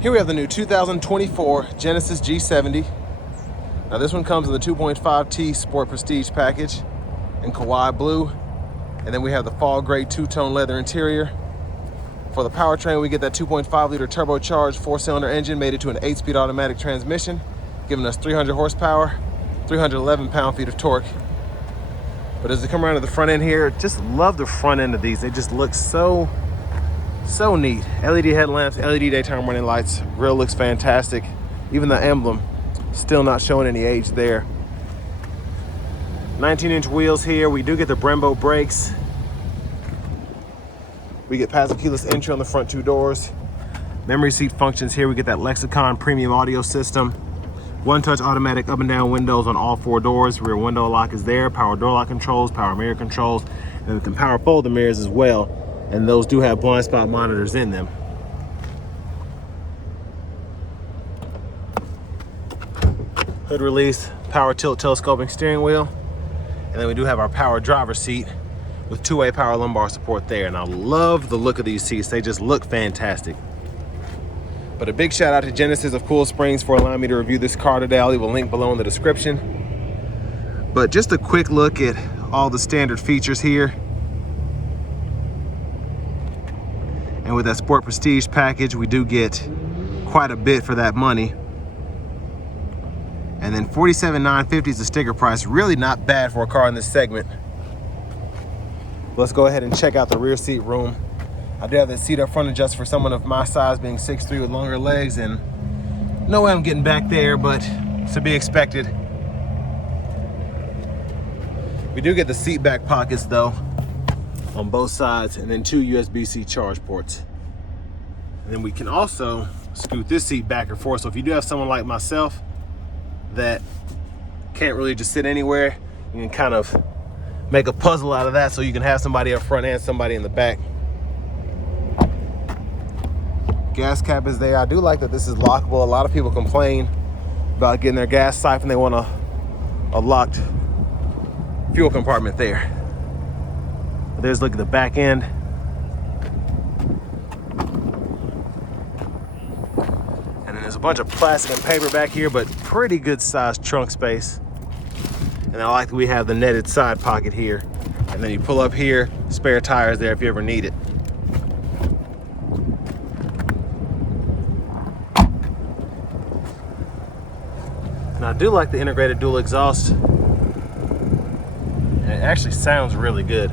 Here we have the new 2024 Genesis G70. Now this one comes in the 2.5T Sport Prestige package in Kawaii Blue. And then we have the fall gray two-tone leather interior. For the powertrain, we get that 2.5 liter turbocharged 4-cylinder engine made into an 8-speed automatic transmission, giving us 300 horsepower, 311 pound-feet of torque. But as we come around to the front end here, just love the front end of these. They just look so neat. LED headlamps, LED daytime running lights, grille looks fantastic. Even the emblem, still not showing any age there. 19-inch wheels here. We do get the Brembo brakes. We get passive keyless entry on the front two doors. Memory seat functions here. We get that Lexicon premium audio system. One-touch automatic up and down windows on all four doors. Rear window lock is there. Power door lock controls, power mirror controls. And we can power fold the mirrors as well. And those do have blind spot monitors in them. Hood release, power tilt telescoping steering wheel. And then we do have our power driver's seat with two-way power lumbar support there. And I love the look of these seats. They just look fantastic. But a big shout out to Genesis of Cool Springs for allowing me to review this car today. I'll leave a link below in the description. But just a quick look at all the standard features here. And with that Sport Prestige package, we do get quite a bit for that money. And then $47,950 is the sticker price. Really not bad for a car in this segment. Let's go ahead and check out the rear seat room. I do have that seat up front adjusted for someone of my size, being 6'3" with longer legs, and no way I'm getting back there, but it's to be expected. We do get the seat back pockets though on both sides, and then two USB-C charge ports. And then we can also scoot this seat back and forth. So if you do have someone like myself that can't really just sit anywhere, you can kind of make a puzzle out of that, so you can have somebody up front and somebody in the back. Gas cap is there. I do like that this is lockable. A lot of people complain about getting their gas siphoned. They want a locked fuel compartment there. But there's a look at the back end. And then there's a bunch of plastic and paper back here, but pretty good sized trunk space. And I like that we have the netted side pocket here. And then you pull up here, spare tires there if you ever need it. And I do like the integrated dual exhaust. And it actually sounds really good.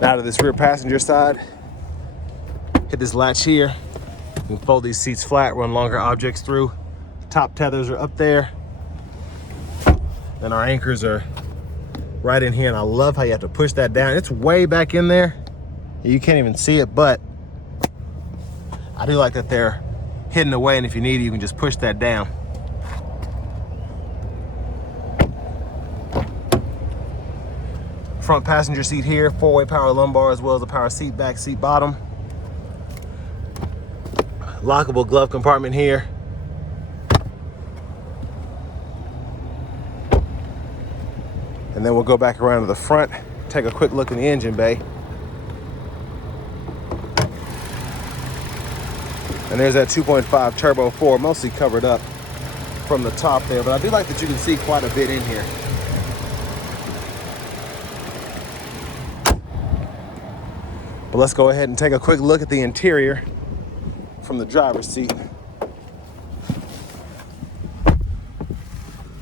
Now to this rear passenger side, hit this latch here. You can fold these seats flat, run longer objects through. Top tethers are up there. Then our anchors are right in here, and I love how you have to push that down. It's way back in there. You can't even see it, but I do like that they're hidden away, and if you need it, you can just push that down. Front passenger seat here, 4-way power lumbar as well as a power seat back, seat bottom. Lockable glove compartment here. And then we'll go back around to the front, take a quick look in the engine bay. And there's that 2.5 Turbo 4, mostly covered up from the top there, but I do like that you can see quite a bit in here. But let's go ahead and take a quick look at the interior from the driver's seat.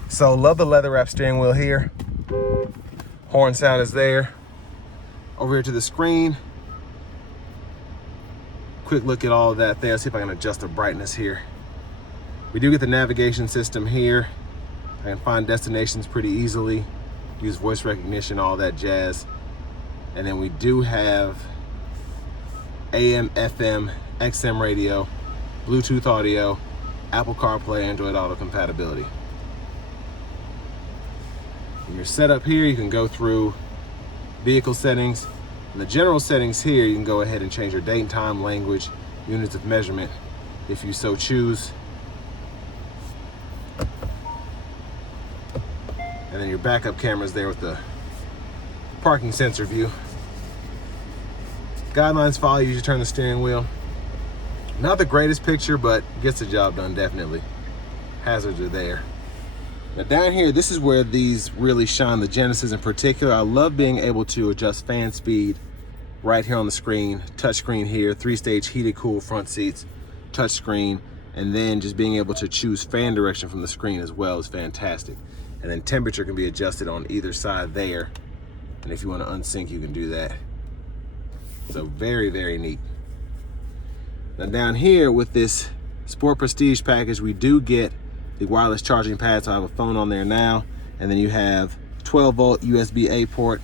So love the leather wrap steering wheel here. Horn sound is there. Over here to the screen. Quick look at all of that there. Let's see if I can adjust the brightness here. We do get the navigation system here. I can find destinations pretty easily. Use voice recognition, all that jazz. And then we do have AM, FM, XM radio, Bluetooth audio, Apple CarPlay, Android Auto compatibility. In your setup here, you can go through vehicle settings. In the general settings here, you can go ahead and change your date and time, language, units of measurement, if you so choose. And then your backup camera's there with the parking sensor view. Guidelines follow you as you turn the steering wheel. Not the greatest picture, but gets the job done definitely. Hazards are there. Now down here, this is where these really shine, the Genesis in particular. I love being able to adjust fan speed right here on the screen, touch screen here, 3-stage heated cool front seats, touch screen, and then just being able to choose fan direction from the screen as well is fantastic. And then temperature can be adjusted on either side there. And if you want to unsync, you can do that. So very, very neat. Now down here with this Sport Prestige package, we do get the wireless charging pad. So I have a phone on there now. And then you have 12-volt USB-A port.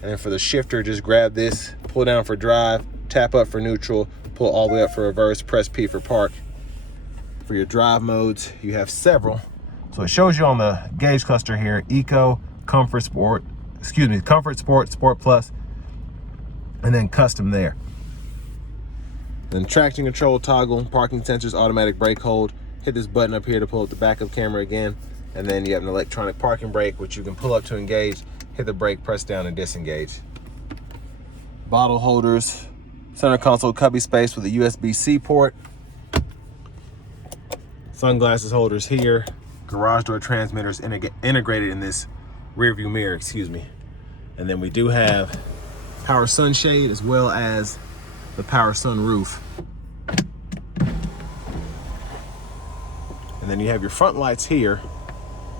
And then for the shifter, just grab this, pull down for drive, tap up for neutral, pull all the way up for reverse, press P for park. For your drive modes, you have several. So it shows you on the gauge cluster here, Eco, Comfort, Sport, Comfort, Sport, Sport Plus, and then Custom there. Then traction control toggle, parking sensors, automatic brake hold. Hit this button up here to pull up the backup camera again. And then you have an electronic parking brake, which you can pull up to engage, hit the brake, press down and disengage. Bottle holders, center console cubby space with a USB-C port. Sunglasses holders here. Garage door transmitters integrated in this rear view mirror, excuse me. And then we do have power sunshade as well as the power sunroof. And then you have your front lights here,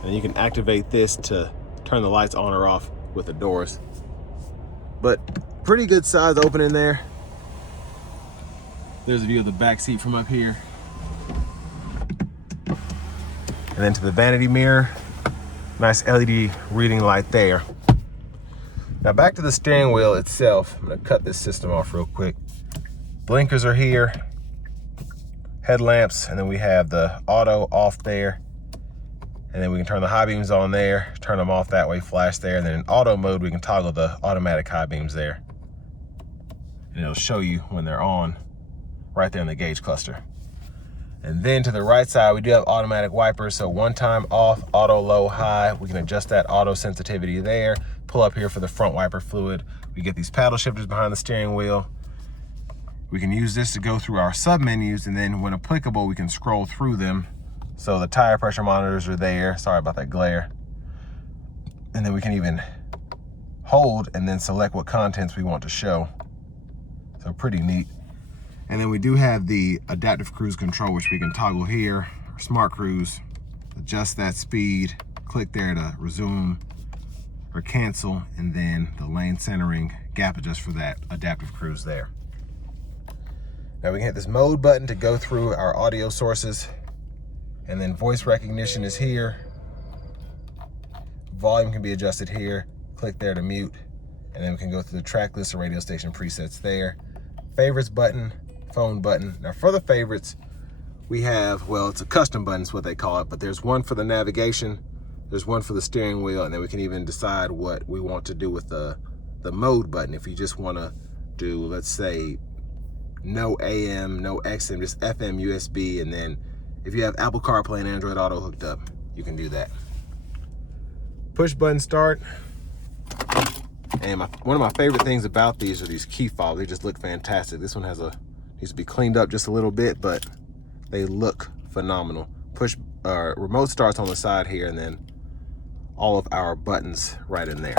and you can activate this to turn the lights on or off with the doors. But pretty good size opening there. There's a view of the back seat from up here. And then to the vanity mirror, nice LED reading light there. Now back to the steering wheel itself. I'm gonna cut this system off real quick. Blinkers are here, headlamps, and then we have the auto off there. And then we can turn the high beams on there, turn them off that way, flash there. And then in auto mode, we can toggle the automatic high beams there. And it'll show you when they're on right there in the gauge cluster. And then to the right side, we do have automatic wipers. So one time off, auto, low, high. We can adjust that auto sensitivity there. Pull up here for the front wiper fluid. We get these paddle shifters behind the steering wheel. We can use this to go through our sub menus, and then when applicable, we can scroll through them. So the tire pressure monitors are there. Sorry about that glare. And then we can even hold and then select what contents we want to show. So pretty neat. And then we do have the adaptive cruise control, which we can toggle here, or smart cruise, adjust that speed, click there to resume or cancel, and then the lane centering, gap adjust for that adaptive cruise there. Now we can hit this mode button to go through our audio sources, and then voice recognition is here. Volume can be adjusted here, click there to mute, and then we can go through the track list or radio station presets there. Favorites button, phone button. Now for the favorites, we have, well, it's a custom button is what they call it, but there's one for the navigation, there's one for the steering wheel, and then we can even decide what we want to do with the mode button. If you just want to do, let's say, no AM, no XM, just FM, USB, and then if you have Apple CarPlay and Android Auto hooked up, you can do that. Push button start. And one of my favorite things about these are these key fobs. They just look fantastic. This one needs to be cleaned up just a little bit, but they look phenomenal. Push remote starts on the side here, and then all of our buttons right in there.